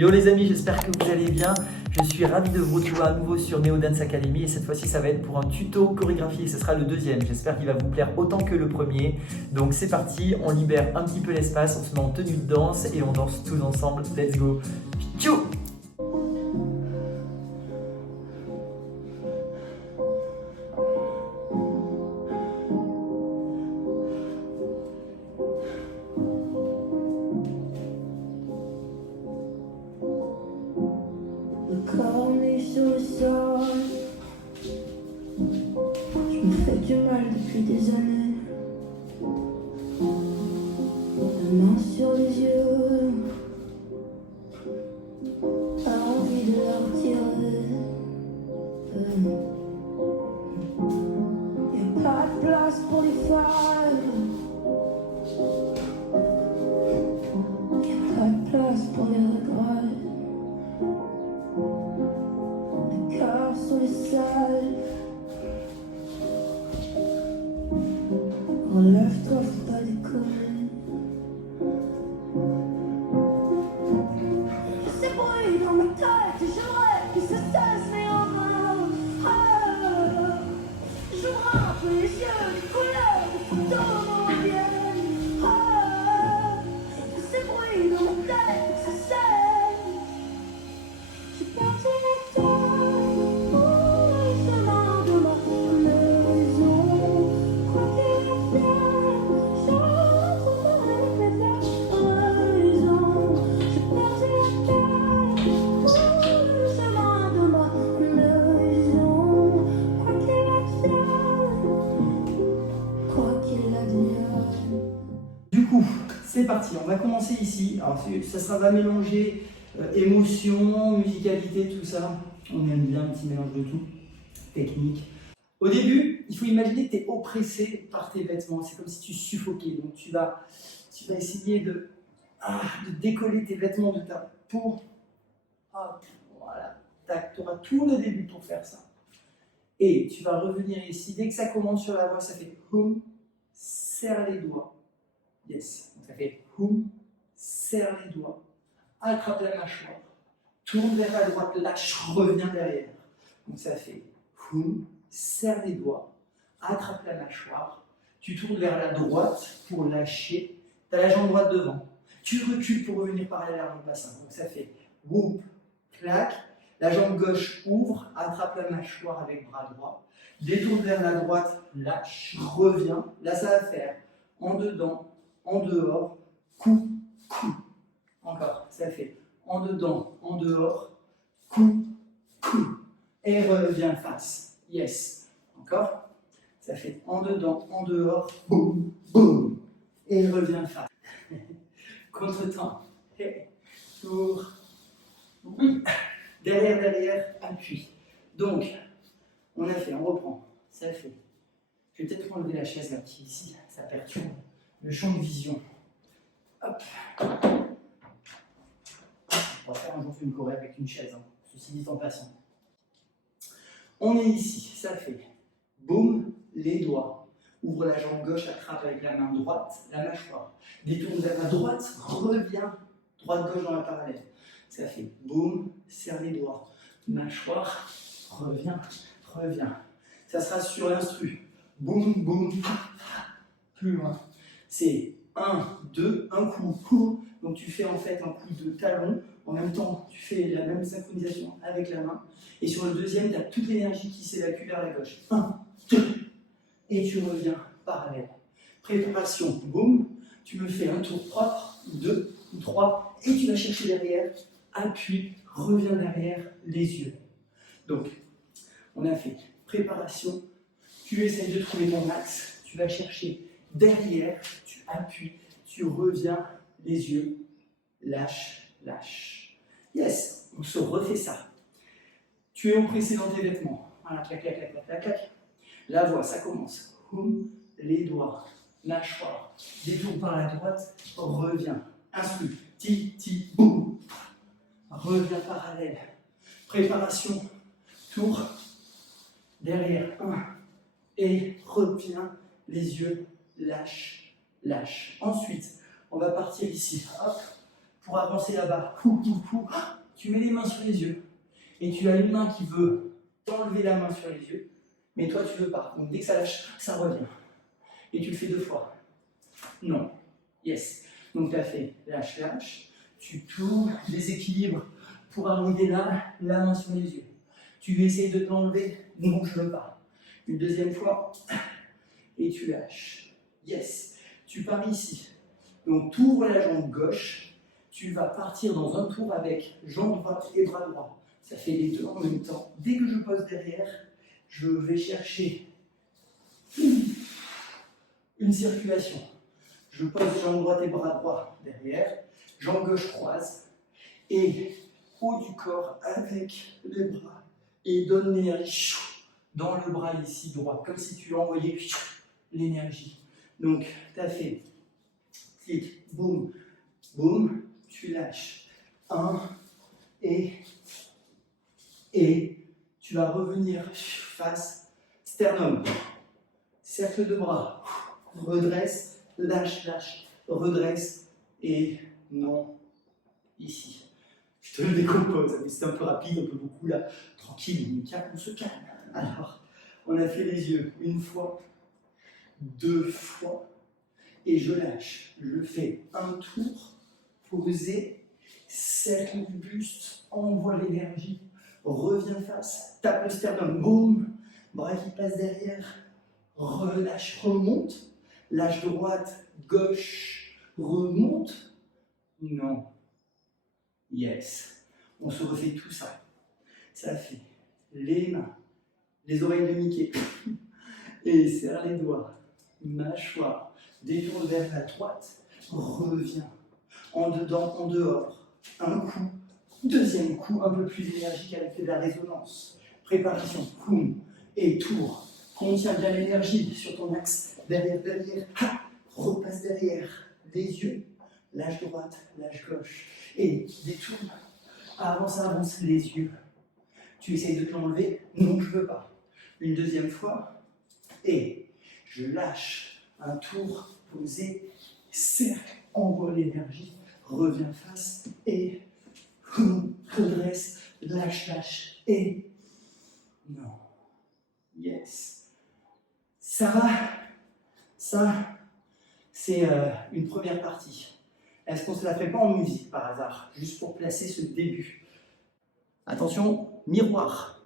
Yo les amis, j'espère que vous allez bien. Je suis ravi de vous retrouver à nouveau sur Neo Dance Academy et cette fois-ci ça va être pour un tuto chorégraphie et ce sera le deuxième. J'espère qu'il va vous plaire autant que le premier. Donc c'est parti, on libère un petit peu l'espace, on se met en tenue de danse et on danse tous ensemble. Let's go. Tchou! Corps nu sur le sol, je me fais du mal depuis des années. La main sur les yeux, pas envie de la retirer. Y'a pas de place pour les failles, y'a pas de place pour les regrets. Cœur sur les salles, relève-toi, faut pas déconner. C'est bruit dans ma tête et j'aimerais que ça cesse, mais en vain. J'ouvre un peu les yeux, les couleurs, les photos me reviennent. C'est bruit dans ma tête, ça cesse. J'ai perdu le temps. Du coup, c'est parti, on va commencer ici. Alors ça va mélanger émotion, musicalité, tout ça. On aime bien un petit mélange de tout, technique. Au début, il faut imaginer que tu es oppressé par tes vêtements. C'est comme si tu suffoquais. Donc tu vas essayer de décoller tes vêtements de ta peau. Hop, voilà. Tu auras tout le début pour faire ça. Et tu vas revenir ici. Dès que ça commence sur la voix, ça fait hum, serre les doigts. Yes. Donc ça fait hum, serre les doigts. Attrape la mâchoire. Tourne vers la droite, lâche, reviens derrière. Donc ça fait hum, serre les doigts. Attrape la mâchoire. Tu tournes vers la droite pour lâcher. Tu as la jambe droite devant. Tu recules pour revenir parallèle à mon bassin. Donc ça fait whoop, clac. La jambe gauche ouvre, attrape la mâchoire avec bras droit. Détourne vers la droite, lâche, reviens. Là, ça va faire en dedans, en dehors, coup, coup. Encore, ça fait en dedans, en dehors, coup, coup. Et reviens face. Yes. Encore. Ça fait en dedans, en dehors, boum, boum. Et reviens face. Contre-temps. Tour. Oui. Derrière, derrière, appui. Donc, on a fait, on reprend. Ça fait. Je vais peut-être enlever la chaise là qui est ici. Ça perturbe le champ de vision. Hop. On va faire un jour une choré avec une chaise. Hein. Ceci dit en passant. On est ici. Ça fait. Boum, les doigts. Ouvre la jambe gauche, attrape avec la main droite la mâchoire. Détourne vers la droite, reviens. Droite-gauche dans la parallèle. Ça fait boum, serre les doigts. Mâchoire, reviens, reviens. Ça sera sur l'instru. Boum, boum, plus loin. C'est 1, 2, un coup. Donc tu fais en fait un coup de talon. En même temps, tu fais la même synchronisation avec la main. Et sur le deuxième, tu as toute l'énergie qui s'évacue vers la gauche. 1, 2. Et tu reviens parallèle. Préparation, boum. Tu me fais un tour propre, 2 ou 3. Et tu vas chercher derrière. Appuie, reviens derrière, les yeux. Donc, on a fait préparation. Tu essaies de trouver ton axe. Tu vas chercher derrière. Tu appuies. Tu reviens, les yeux. Lâche, lâche. Yes, on se refait ça. Tu es oppressé dans tes vêtements. Voilà, clac, clac, clac, clac, clac, clac. La voix, ça commence. Les doigts, mâchoire. Détour par la droite, reviens. Instru. Ti, ti, boum. Reviens parallèle. Préparation. Tour. Derrière. 1. Et reviens. Les yeux. Lâche. Lâche. Ensuite, on va partir ici. Hop. pour avancer là-bas. Tu mets les mains sur les yeux. Et tu as une main qui veut t'enlever la main sur les yeux, mais toi tu veux pas. Donc dès que ça lâche, ça revient. Et tu le fais 2 fois. Non. Yes. Donc tu as fait lâche, lâche. Tu tournes, déséquilibre pour arriver là, la main sur les yeux. Tu essayes de te l'enlever, non, je veux pas. Une deuxième fois, et tu lâches. Yes. Tu pars ici. Donc tu ouvres la jambe gauche, tu vas partir dans un tour avec jambe droite et bras droit. Ça fait les deux en même temps. Dès que je pose derrière, je vais chercher une circulation. Je pose jambe droite et bras droit derrière, jambe gauche croise, et haut du corps avec les bras. Et donne l'énergie dans le bras ici droit, comme si tu envoyais l'énergie. Donc, tu as fait clic, boum, boum, tu lâches. 1, et tu vas revenir face, sternum, cercle de bras, redresse, lâche, lâche, redresse, et non, ici. Je te le décompose, mais c'est un peu rapide, un peu beaucoup là, tranquille, on se calme. Alors, on a fait les yeux 1 fois, 2 fois, et je lâche. Je fais un tour, posé, cercle du buste, envoie l'énergie, reviens face, tape le sternum, boum, bras qui passe derrière, relâche, remonte, lâche droite, gauche, remonte, non, yes. On se refait tout ça. Ça fait les mains, les oreilles de Mickey, et serre les doigts, mâchoire, détourne vers la droite, reviens, en dedans, en dehors, un coup, deuxième coup, un peu plus énergique avec de la résonance, préparation, boum, et tour, contiens bien l'énergie sur ton axe, derrière, repasse derrière, les yeux, lâche droite, lâche gauche, et détourne, avance, les yeux, tu essayes de te l'enlever, non je veux pas, une deuxième fois, et je lâche, un tour, posé, cercle, envoie l'énergie, reviens face, et redresse, lâche, lâche, et non, yes. Ça va? Ça, c'est une première partie. Est-ce qu'on ne se la fait pas en musique par hasard, juste pour placer ce début? Attention, miroir.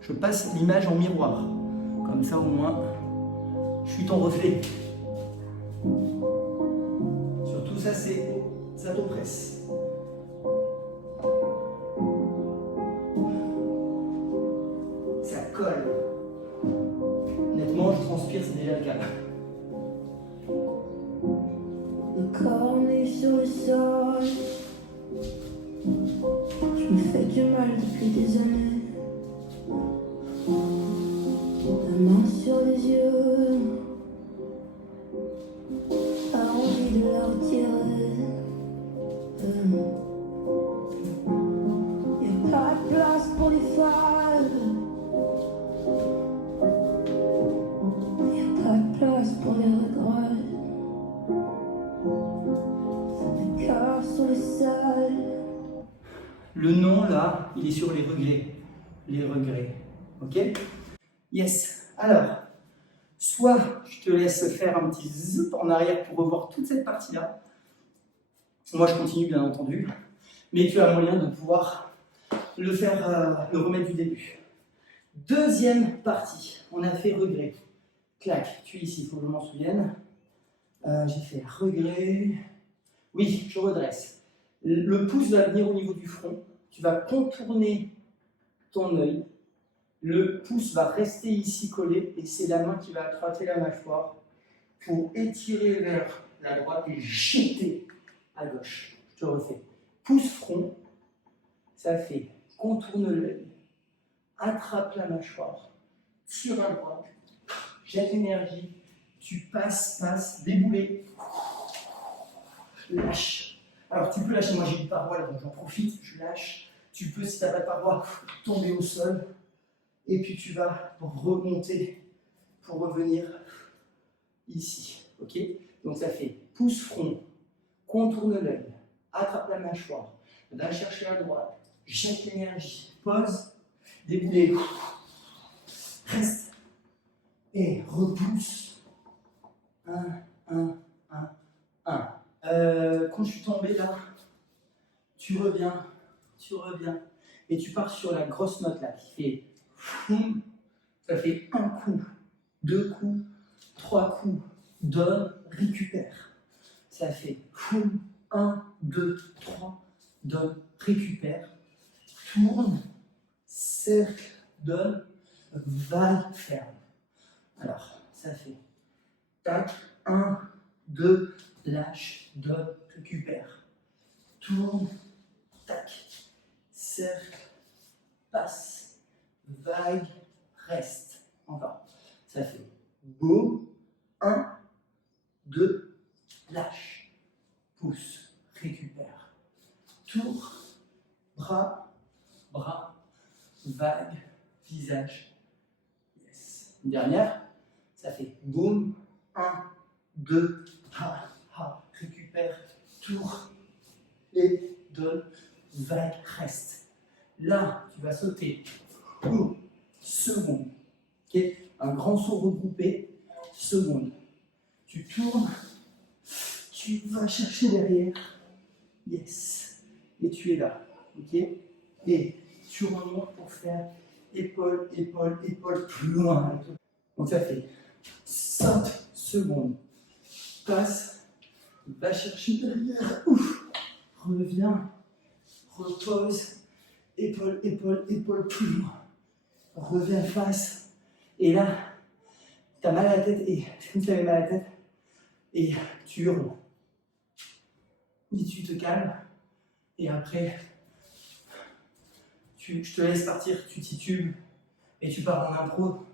Je passe l'image en miroir. Comme ça au moins, je suis ton reflet. Surtout ça, c'est zadopresse. Ça colle. Honnêtement, je transpire, c'est déjà le cas. Le corps nu sur le sol, je me fais du mal depuis des années. La main sur les yeux, pas envie de la retirer. Y'a pas de place pour les failles, y'a pas de place pour les regrets. Le cœur sur les salles. Le nom là, il est sur les regrets. Les regrets. Ok? Yes. Alors, soit je te laisse faire un petit zip en arrière pour revoir toute cette partie-là. Moi, je continue bien entendu. Mais tu as moyen de pouvoir le faire, le remettre du début. Deuxième partie. On a fait regret. Clac. Tu es ici, il faut que je m'en souvienne. J'ai fait regret. Oui, je redresse. Le pouce va venir au niveau du front. Tu vas contourner ton œil. Le pouce va rester ici collé et c'est la main qui va attraper la mâchoire pour étirer vers la droite et jeter à gauche. Je te refais. Pouce front, ça fait contourne l'œil, attrape la mâchoire, tire à droite, jette l'énergie, tu passes, déboulé, lâche. Alors tu peux lâcher, moi j'ai une paroi là donc j'en profite, je lâche. Tu peux, si tu n'as pas de paroi, tomber au sol. Et puis tu vas remonter pour revenir ici. Ok? Donc ça fait pouce front, contourne l'œil, attrape la mâchoire, va chercher à droite, jette l'énergie, pose, déboulé, reste et repousse. 1. Quand je suis tombé là, tu reviens et tu pars sur la grosse note là qui fait foum. Ça fait 1 coup, 2 coups, 3 coups, donne, récupère. Ça fait foum, 1, 2, 3, donne, récupère, tourne, cercle, donne, vague, ferme. Alors, ça fait tac, 1, 2, lâche, donne, récupère, tourne, tac, cercle, passe, vague, reste. Encore. Ça fait boum, 1, 2, lâche, pousse, récupère, tour, bras, vague, visage. Yes. Une dernière. Ça fait boum, 1, 2, récupère, tour, et donne, vague, reste. Là, tu vas sauter. Seconde. Okay. Un grand saut regroupé. Seconde. Tu tournes. Tu vas chercher derrière. Yes. Et tu es là. Ok. Et tu remontes pour faire épaule, plus loin. Donc ça fait saute, seconde. Passe. Va chercher derrière. Ouf. Reviens. Repose. Épaule, plus loin. Reviens face. Et là, tu as mal à la tête. Et c'est comme si tu avais mal à la tête. Et tu hurles. Et tu te calmes. Et après, je te laisse partir. Tu titubes. Et tu pars en impro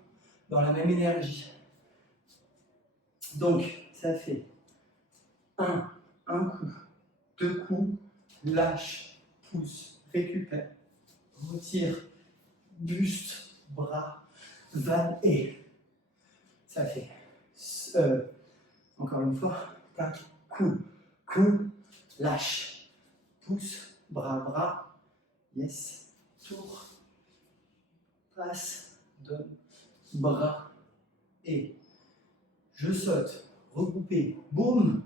dans la même énergie. Donc, ça fait 1 coup, 2 coups, lâche, pousse, récupère, retire, buste, bras, vague et ça fait encore une fois, tac, coup, lâche, pousse, bras, yes, tour, passe, donne, bras et je saute, regroupé, boum,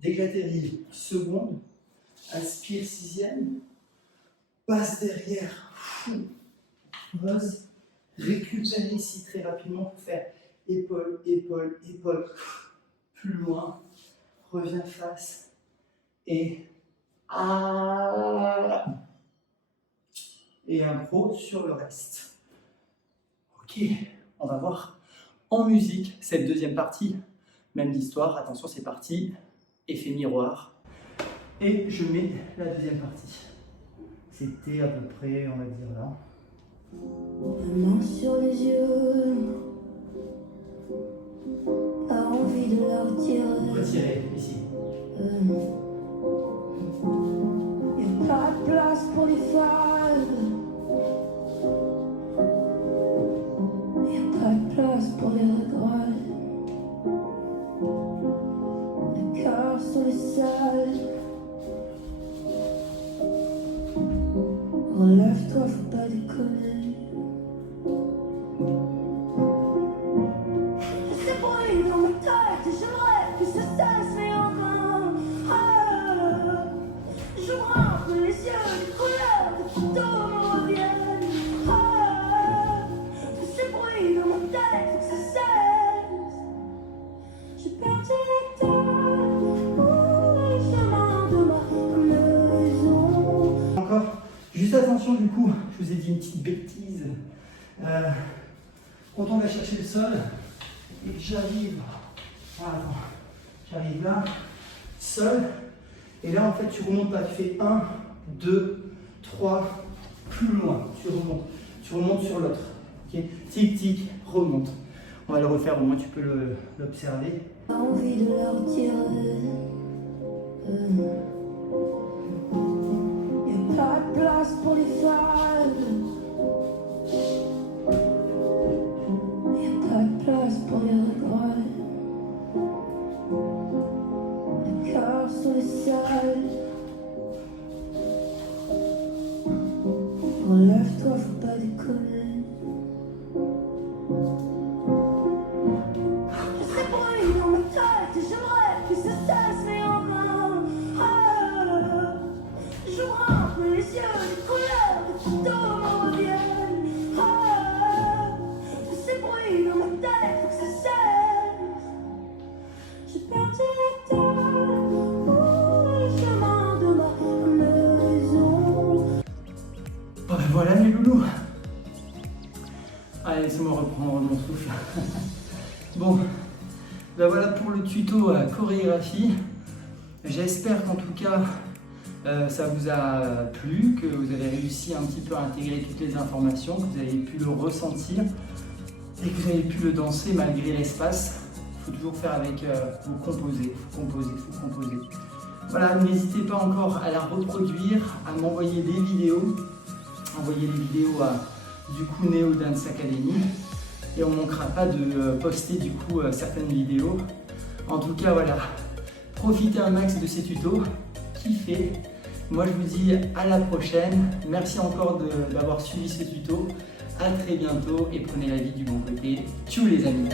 dès que j'atterris, seconde, aspire 6e, passe derrière, pose, récupère ici très rapidement pour faire épaule, plus loin, reviens face et impro sur le reste. Ok, on va voir en musique cette deuxième partie, même l'histoire, attention c'est parti, effet miroir, et je mets la deuxième partie. C'était à peu près, on va dire là. La main sur les yeux, pas envie de la retirer. Retirez ici. Y'a pas de place pour les failles. Y'a pas de place pour les regrets. Le cœur sur les salles. Relève-toi, faut pas déconner. C'est bruit dans ma tête et j'aimerais que ça cesse, mais enfin. J'ouvre un peu les yeux, les couleurs des photos me reviennent. C'est bruit dans ma tête, faut que ça cesse. J'ai perdu la tête, le chemin de ma maison. Encore. Juste attention du coup, je vous ai dit une petite bêtise. Quand on va chercher le sol, et que j'arrive là, sol, et là en fait tu remontes pas, tu fais 1, 2, 3, plus loin, tu remontes sur l'autre. Okay, tic tic, remonte. On va le refaire, au moins tu peux l'observer. Pas envie de la retirer. Y'a pas de place pour les failles. Y'a pas de place pour les regrets. Le cœur sur les salles. Enlève-toi, faut pas déconner. Ces bruits dans ma tête, j'aimerais que ça cesse, mais en vain. Ah, j'ouvre un peu les yeux, les couleurs des photos m'en reviennent. Ah, ces bruits dans ma tête, faut que ça cesse. J'ai perdu la tête, le chemin de ma maison. Bon ben voilà mes loulous. Allez, laissez-moi reprendre mon souffle. Bon, ben voilà pour le tuto à chorégraphie. J'espère qu'en tout cas ça vous a plu, que vous avez réussi un petit peu à intégrer toutes les informations, que vous avez pu le ressentir et que vous avez pu le danser malgré l'espace. Il faut toujours faire avec vos composés, il faut composer. Voilà, n'hésitez pas encore à la reproduire, à m'envoyer des vidéos. Envoyez les vidéos à du coup Neo Dance Academy et on ne manquera pas de poster du coup certaines vidéos. En tout cas voilà, profitez un max de ces tutos, kiffez. Moi je vous dis à la prochaine, merci encore d'avoir suivi ce tuto, à très bientôt et prenez la vie du bon côté. Tchou les amis.